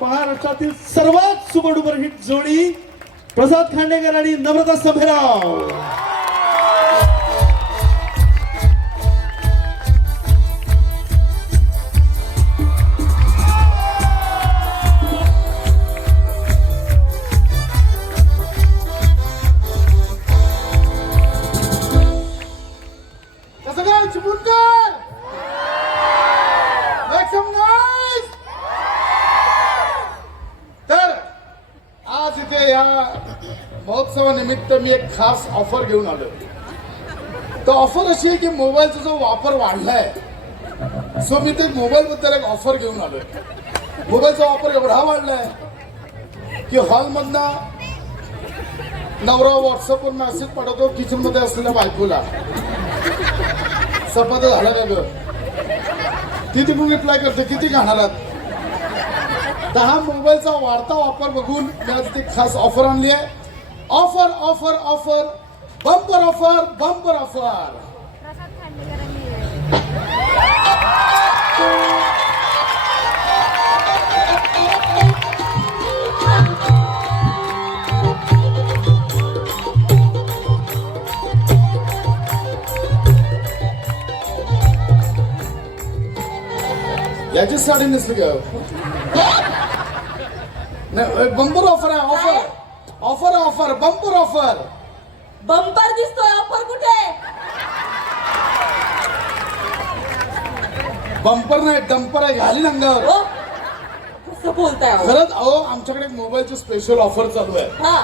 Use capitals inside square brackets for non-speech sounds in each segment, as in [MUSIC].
महाराष्ट्रातील सर्वात सुबडुबर हिट जोडी प्रसाद खांडेकर आणि नम्रता सभेराव. महोत्सवानिमित्त मी एक खास ऑफर घेऊन आलो तर ऑफर अशी आहे की मोबाईलचा जो वापर वाढलाय सो मी ते मोबाईल बद्दल एक ऑफर घेऊन आलोय. मोबाईलचा वापर एवढा वाढलाय की हॉलमधनं नवरा व्हॉट्सअपवर मेसेज पाठवतो किचनमध्ये असलेल्या बायकोला. सपद झाला का ग? ती तिकडून रिप्लाय करते किती घालणार दहा मोबाईलचा वाढता वापर बघून मी आज ती खास ऑफर आणली आहे. offer offer offer bumper offer bumper offer Prasad खांडेकरांनी याची साडी नेसली का नाही बंपर ऑफर आहे Offer offer bumper offer bumper दिसतोय ऑफर कुठे? बंपर नाही डंपर आहे घाली अंगावर. हो. कसं बोलताय अहो? खरंच अहो आमच्याकडे एक मोबाईलची स्पेशल ऑफर चालू आहे हा.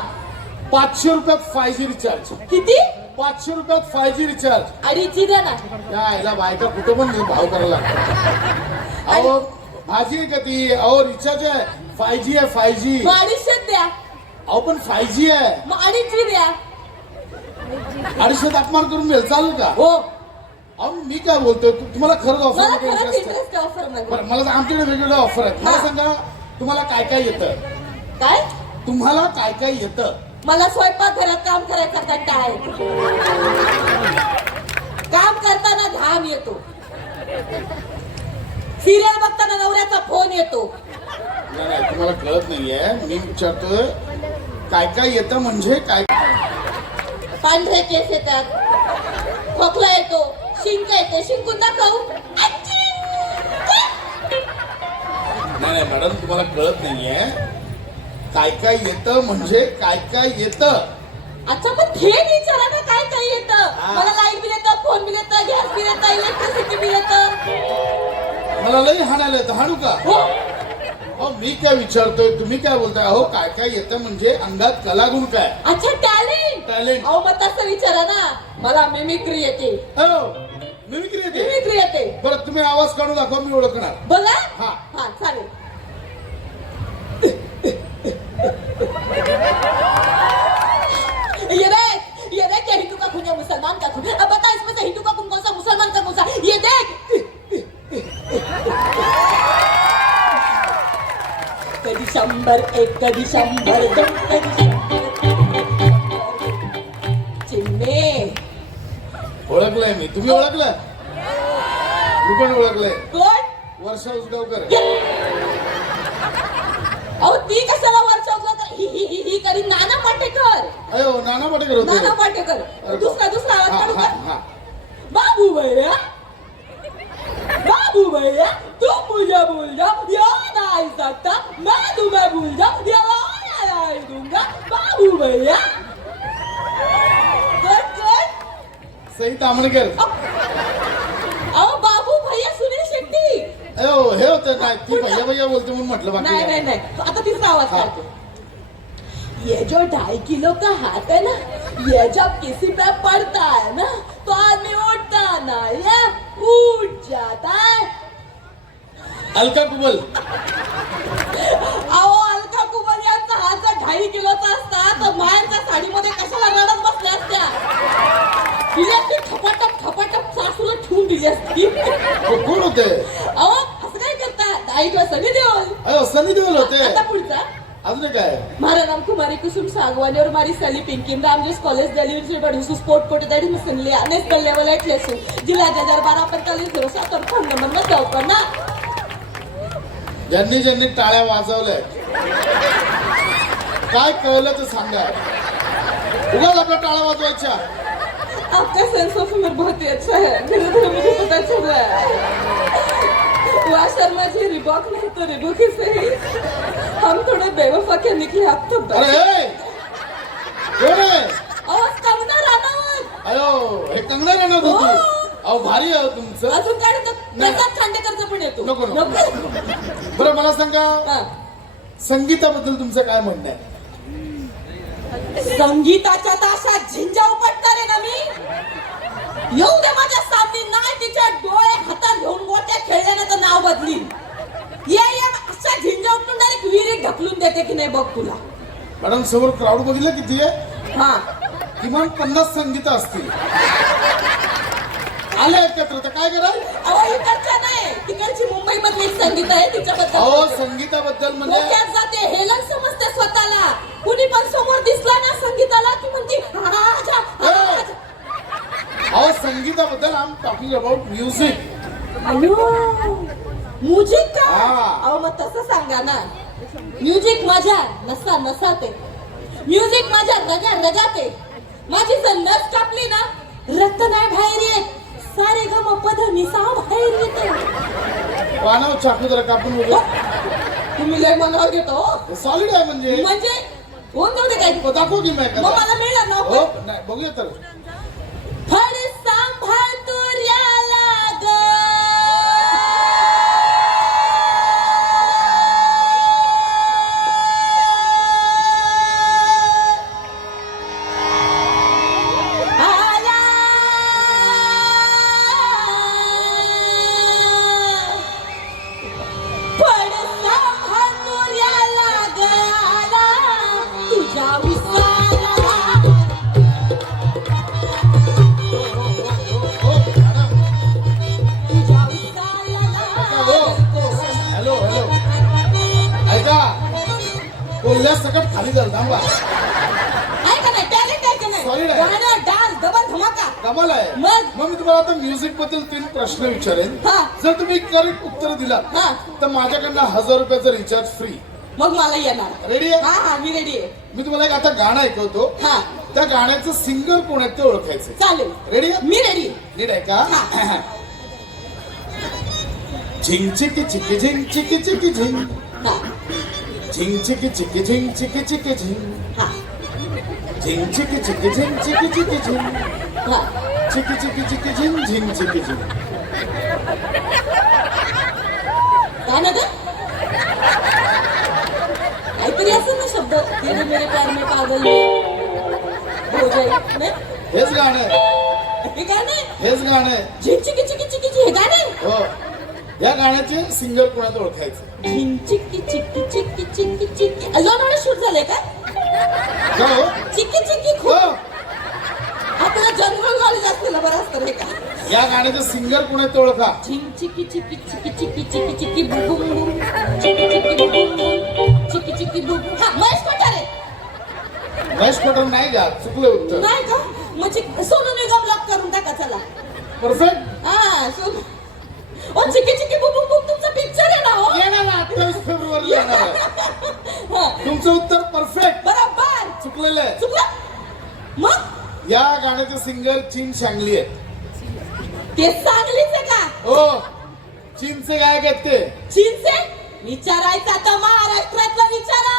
पाचशे रुपयात फाय जी रिचार्ज किती? पाचशे रुपयात फाय जी रिचार्ज अडीचची द्या ना. या आईला बायका कुठं पण भाव करायला लागतात. अहो भाजी आहे का ती? अहो रिचार्ज आहे. फाय जी आहे फाय जी मग द्या अहो पण फाय जी आहे. मग अडीचची द्या. अडीचशे तापमान करून मिळेल चालेल का? हो. अहो मी काय बोलतोय? तु- तुम्हाला खरंच मला ऑफर खरंच इंटरेस्ट ऑफरमध्ये. बरं मला सांग, आमच्याकडे वेगवेगळ्या ऑफर आहेत. मला हा. सांगा तुम्हाला काय काय येतं? काय? तुम्हाला काय काय येतं? मला स्वयंपाक घरात काम करायचा कंटाळा येतो? काम करताना घाम येतो. सिरियल बघताना नवऱ्याचा फोन येतो. नाही नाही तुम्हाला कळत नाहीये. मी विचारतोय काय काय येतं म्हणजे काय पांढरे केस येतात. खोकला येतो शिंक येतो शिंकून दाखवू. नाही नाही मॅडम तुम्हाला कळत नाहीये. काय काय येतं म्हणजे काय काय येतं? अच्छा पण थेट विचारा ना काय काय येतं. मला लाइट बिल येतं फोन बिल येतं गॅस बिल येतं इलेक्ट्रिसिटी बिल येतं. मला लई हाणायला येतं हाणू का? हो. अहो मी काय विचारतोय तुम्ही काय बोलताय? अहो काय काय येतं म्हणजे अंगात कलागुण काय? अच्छा टॅलेंट. टॅलेंट. अहो मग तसं विचारा ना. मला मिमिक्री येते. हो मिमिक्री येते? मिमिक्री येते. बरं तुम्ही आवाज काढून दाखवा मी ओळखणार. बोला? हा. हा चालेल. ये देख ये देख ये हिंदू का खून है मुसलमान का खून अब बता इसमें से हिंदू का खून कौन सा मुसलमान का कौन सा ये देख कधी शंभर एक कधी शंभर दोन कधी शंभर. चिमणे ओळखलंय मी. तुम्ही ओळखलं मी पण ओळखलंय. कोण? वर्षा उसगावकर अहो ती कशाला वरच्या उचलत ही ही ही ही करी नाना पाटेकर. अयो नाना पाटेकर होते. नाना पाटेकर. दुसरा दुसरा आवाज काढू हा, का? हा. बाबू भैया. बाबू भैया तुम मुझे भूल जाओ याद आ सकता मैं तुम्हें भूल जाऊँ नहीं दूँगा बाबू भैया कट तामणकर अहो बाबू भैया सुनील शेट्टी अयो हे होतं नाही ती भैया भैया बोलते म्हणून म्हटलं नहीं बाकी नहीं नहीं. आता तीसरा आवाज़ हाँ। काढते. ये जो ढाई किलो का हाथ है ना ये जब किसी पे पड़ता है ना तो आदमी उठता ना ये उठ जाता है। अलका कुबल. काही किलोचा असता तर मायांच्या साडीमध्ये कशाला रडत बसल्या असत्या? तिला ती ठपाटप ठपाटप सासूला ठेवून दिली असती. अहो कोण होते? असं काय करता? आई किंवा सनी देओल. अहो सनी देवल होते. आता पुढचा. अजून काय? मारा नाम कुमारी कुसुम सागवानी मारी सली पिंकी. रामजीस कॉलेज दिल्ली से पढ़ी स्पोर्ट कोटे दैट में सुन लिया नेशनल लेवल एट लेसु बारा पर कॉलेज सुरू सात और फोन नंबर में जाओ करना ज्यांनी ज्यांनी टाळ्या वाजवल्या. काय कळलं तर सांगा. उगाच आपल्या टाळ्या वाजवायच्या आपका सेंस ऑफ ह्यूमर बहुत ही अच्छा है. धीरे धीरे मुझे पता चल रहा है. वाह शर्मा जी रिबॉक नहीं तो रिबॉक ही सही. हम थोड़े बेवफा के निकले आप तो अरे बच हे! कोण आहे? कंगना राणावत अयो हे कंगना होती. अहो भारी आहे हो तुमचं. अजून काय म्हणतात? नाही. प्रसाद खांडेकरचा पण येतो. नको, नको. बरं मला सांगा. हा. संगीताबद्दल तुमचं काय म्हणणं आहे? संगीताच्या तासात झिंजा उपटणार आहे ना मी? येऊ दे माझ्या सामने नाही तिच्या डोळे हातात घेऊन गोट्या खेळल्याने तर नाव बदलीन. ये ये अशा झिंजा उपटून डायरेक्ट विहिरीत ढकलून देते की नाही बघ तुला. मॅडम समोर क्राऊड बघितलं किती आहे? हा. किमान पन्नास संगीत असतील. आले एकत्र तर काय कराल? अहो इकडच्या नाही तिकडची मुंबई मधली संगीत आहे अहो तिच्याबद्दल संगीताबद्दल म्हणजे? डोक्यात जाते हेलन समजते स्वतःला. कुणी पण समोर दिसला ना संगीताला की म्हणते "हा, जा, जा." अहो संगीताबद्दल आम टॉकिंग अबाउट म्युझिक अयो! म्युझिक का? हा. अहो मग तसं सांगा ना. म्युझिक माझ्या नसा नसाते. म्युझिक माझ्या रगा रगाते माझी जर नस कापली ना रक्त नाही बाहेर येत. सारे गम पद निसा बाहेर येते पानाव चाकू जरा कापून हो, तुम्ही लय मनावर घेतो हो. सॉलिड आहे म्हणजे म्हणजे होऊन जाऊ दे काय हो, दाखव की मी मग. मला मिळणार ना हो। नाही बघूया तर कोल्ह्या सकट खाली जाल थांबा. आहे का नाही? टॅलेंट आहे का नाही? Solid आहे. गाणं डान्स डबल धमाका. कमाल आहे. मग? मग मी तुम्हाला आता म्युझिकबद्दल तीन प्रश्न विचारेन. हा. जर तुम्ही करेक्ट उत्तर दिलात हा. तर माझ्याकडनं हजार रुपयाचं रिचार्ज फ्री मग मला येणार. रेडी आहे? हा मी रेडी आहे. मी तुम्हाला एक आता गाणं ऐकवतो. हा. त्या गाण्याचं सिंगर कोण आहे ते ओळखायचं चालेल. रेडी आहे? मी रेडी नीट आहे का. [COUGHS] झिंग चिकी चिकी झिंग चिकी चिकी झिंग. हा. झिंग चिकी चिकी झिंग चिकी चिकी झिंग. हा. झिंग चिकी चिकी झिंग चिकी चिकी झिंग. हा. चिकी चिकी चिकी झिंग झिंग चिकी झिंग. काय ना काहीतरी असेल ना शब्द. तेरे मेरे प्यार में पागल हो. जाए नाही? हेच गाणं हे गाणे हेच गाणं आहे. झिंग चिकी चिकी चिकी हे गाणे हो. या गाण्याचे सिंगर कोणात ओळखायचं? अजून शूट झालंय का? हो? हो. आपलं जनरल नॉलेज असलेलं बरं असतं नाही का? या गाण्याचे सिंगर कोण आहे ते ओळखा बुम बुम. हा महेश कोठारे. महेश कोटर नाही का? चुकलं उत्तर. नाही का? चिक- सोनू निगम ब्लॉक करून टाका चला. परफेक्ट हा सोनू. ओ चिकी चिकी आहे. तुमचं उत्तर परफेक्ट बरोबर. चुकलेलं आहे. चुकलं. मग? या गाण्याचे सिंगर चीन शांगली आहे. ते सांगलीच आहे का? हो. चीनचे गायक आहेत ते. चीनचे? विचारायचा तर महाराष्ट्रातला विचारा.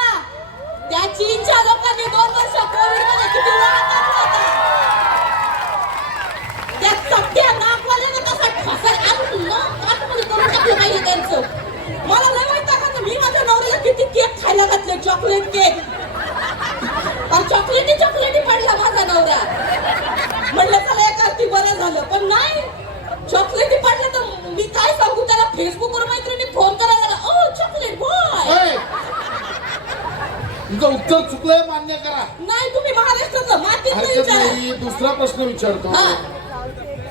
त्या चीनच्या लोकांनी दोन वर्ष कोविडमध्ये किती वेळा काढला होता त्या चट्ट्या नाकवाल्यानं तसा ठसा आणून नाक आतमध्ये करून टाकलं पाहिजे त्यांचं मला लय माहीत का मी माझ्या नवऱ्याला किती केक खायला घातले चॉकलेट केक आणि चॉकलेटी चॉकलेटी पडला माझा नवरा म्हणलं चला एका अर्थी बरं झालं पण नाही चॉकलेटी पडलं तर मी काय सांगू त्याला फेसबुकवर मैत्रिणी फोन करायला लागला, ओ चॉकलेट बॉय ए! तुमचं उत्तर चुकलंय मान्य करा नाही तुम्ही महाराष्ट्रातलं मातीत हरकत नाही दुसरा प्रश्न विचारतो. हा.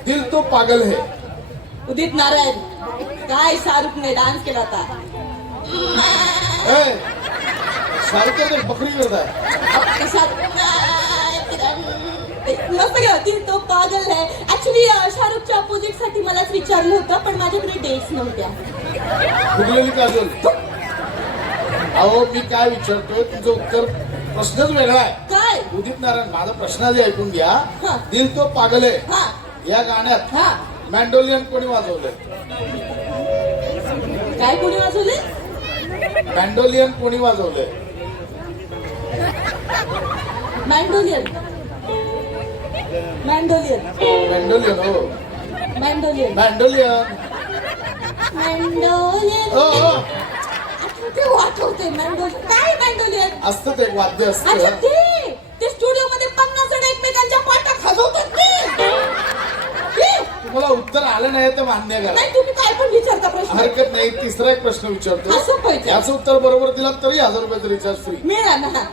दिल तो पागल है. उदित नारायण काय शाहरुखने डान्स केला होता? ए! शाहरुख खान बकरी मस्त गेला ती तो पागल आहे ऍक्च्युली शाहरुखच्या अपोजिटसाठी मलाच विचारलं होतं पण माझ्याकडे डेट्स नव्हत्या. फुगलेली काजल. अहो मी काय विचारतोय? तुमचं उत्तर प्रश्नच वेगळा आहे. उदित नारायण माझा प्रश्न आधी ऐकून घ्या. दिल तो पागल आहे. हा. या गाण्यात हा. मॅन्डोलियन कोणी वाजवलंय? काय कोणी वाजवले मॅन्डोलियन कोणी वाजवलंय? मॅन्डोलियन. मॅन्डोलियन. मॅन्डोलियन हो. मॅन्डोलियन. मॅन्डोलियन. मॅन्डोलियन. हो हो. आठवते मॅन्डोलियन. काय मॅन्डोलियन? असतं ते एक वाद्य असतं. तुम्हाला उत्तर आलं नाही तर मान्य करा. नाही तुम्ही काय पण विचारता प्रश्न. हरकत नाही तिसरा एक प्रश्न हा, विचारतो आहे. याचं उत्तर बरोबर दिला तरी हजार रुपयाचं रिचार्ज फ्री मिळा ना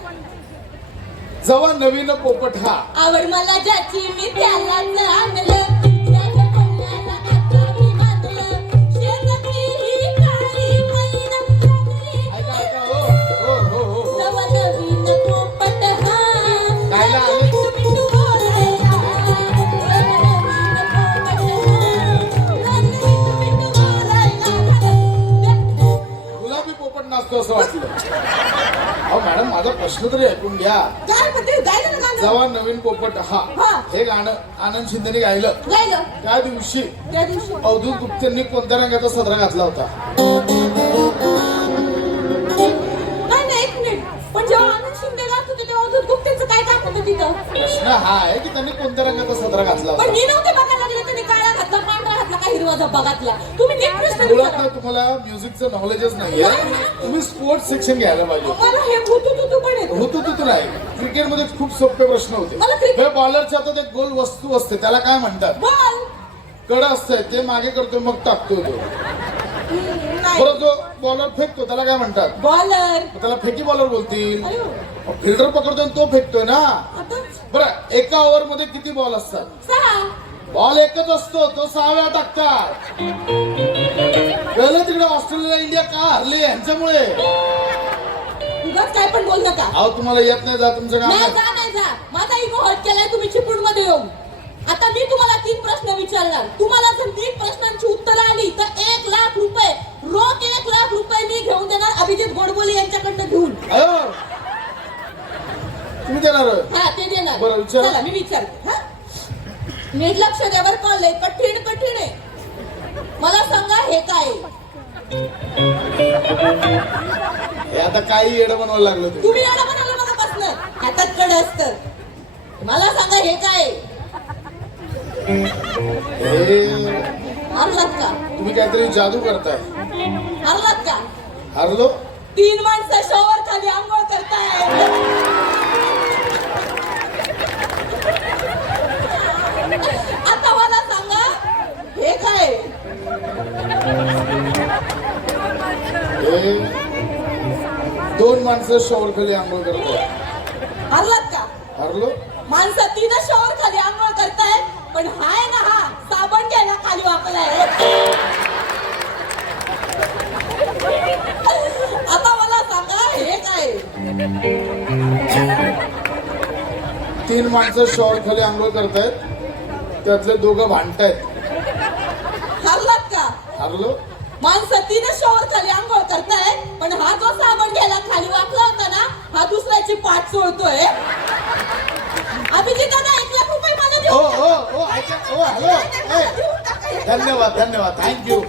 जेव्हा नवीन पोपट हा. आवड मला ज्याची मी आणलं तरी ऐकून घ्या. काय म्हणते गायलं ना गाणं. जेव्हा नवीन पोपट हा. हा. हे गाणं आनंद शिंदेने गायलं. गायलं. त्या दिवशी त्या दिवशी. अवधूत गुप्तेंनी कोणत्या रंगाचा सदरा घातला होता? नाही नाही एक मिनिट. पण जेव्हा आनंद शिंदे गात होते तेव्हा अवधूत गुप्तेचं काय काम होतं तिथं? प्रश्न हा आहे की त्यांनी कोणत्या रंगाचा सदरा घातला पण होता? मी नव्हते बघायला लागले त्यांनी काळा घातला पांढरा घातला का हिरवा झब्बा घातला? तुम्ही मुळात तुम्हाला म्युझिकचं नॉलेजच नाहीये. तुम्ही स्पोर्ट्स सेक्शन घ्यायला पाहिजे. मला हे पण येतो. होतो नाही. क्रिकेटमध्ये खूप सोपे प्रश्न होते. cricket- हे बॉलरच्या हातात एक गोल वस्तू असते. त्याला काय म्हणतात? बॉल कड असतंय ते मागे करतो मग टाकतो तो. नाही. बरं जो बॉलर फेकतो त्याला काय म्हणतात? बॉलर मग त्याला फेकी बॉलर बोलतील. अरे फिल्डर पकडतो आणि तो फेकतोय ना. आता? बरं एका ओव्हरमध्ये किती बॉल असतात? सहा. बॉल एकच असतो तो सहा वेळा टाकतात. कळलं तिकडे ऑस्ट्रेलिया इंडिया का हरली यांच्यामुळे? उगाच काय पण बोल नका. अहो तुम्हाला येत नाही जा तुमचं काम नाही. जा नाही जा. माझा इगो हट केलाय तुम्ही चिपळूणमध्ये येऊन. आता मी तुम्हाला तीन प्रश्न विचारणार. तुम्हाला जर नीट प्रश्नांची उत्तरं आली तर एक लाख रुपये रोख एक लाख रुपये मी घेऊन देणार अभिजित गोडबोले यांच्याकडनं घेऊन. तुम्ही देणार? हा ते देणार. बरं, विचारा. चला मी विचारते. हा? नीट लक्ष द्या बरं कळलंय कठीण कठीण आहे. मला सांगा हे काय? हे आता काही येडं बनवायला लागलं तुम्ही. तुम्ही याला म्हणाला मला बसलं हातात कड असत. मला सांगा हे काय? हे हरलात का? तुम्ही काहीतरी जादू करताय. हरलात का? हरलो? तीन माणसं शॉवर खाली आंघोळ करताय माणसं शॉवर खाली आंघोळ करताय हरलात का? हरलो? माणसं तीनच शॉवर खाली आंघोळ करताय पण हाय ना हा साबण घ्यायला खाली वापरलाय आता मला सांगा हे काय? तीन माणसं शॉवर खाली आंघोळ करतायत त्यातले दोघं भांडतायत. हरलात का? हरलो? माणसं तीनच शॉवर खाली आंघोळ करताय पण हा जो साबण घ्यायला खाली वाकला होता ना हा दुसऱ्याची पाठ चोळतोय अभिजित दादा एक लाख रुपये मला ओ ओ ओ ऐका ओ हॅलो. धन्यवाद धन्यवाद. थँक्यू